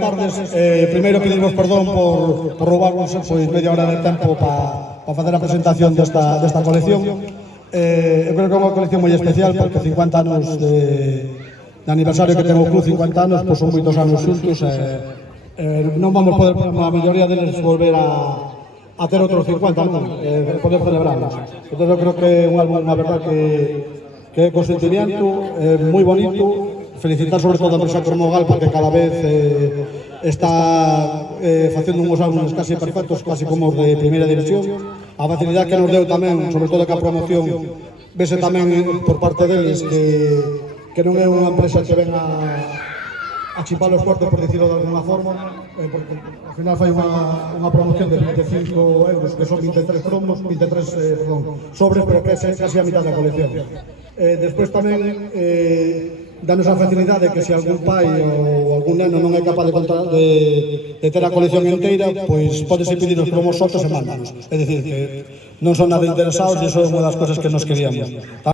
Tardes, primeiro pedirvos perdón por roubarvos media hora de tempo para facer a presentación desta colección. Eu creo que é unha colección moi especial porque 50 anos de aniversario que ten o club, 50 anos, pois son moitos anos xuntos non vamos poder, a maioría deles, volver a ter outros 50, non? Poder celebrarlos. Entón eu creo que é un álbum, a verdad, que é con sentimiento, moi bonito. Felicitar sobre todo a empresa Cromogal porque cada vez está facendo uns álbumes casi perfectos, casi como os de primeira división. A facilidade que nos deu tamén, sobre todo que a promoción, vese tamén por parte deles que non é unha empresa que ven a chipar os cortes, por dicirlo de alguna forma, porque ao final fai unha promoción de 25 euros, que son 23 cromos, 23 sobres, pero que é casi a mitad da colección. Despois tamén danos a facilidade que se algún pai ou algún neno non é capaz de ter a colección inteira, pois podese pedir os cromos soltos e mándanos. É dicir, que non son nada interesados e iso é unha das cosas que nos queríamos.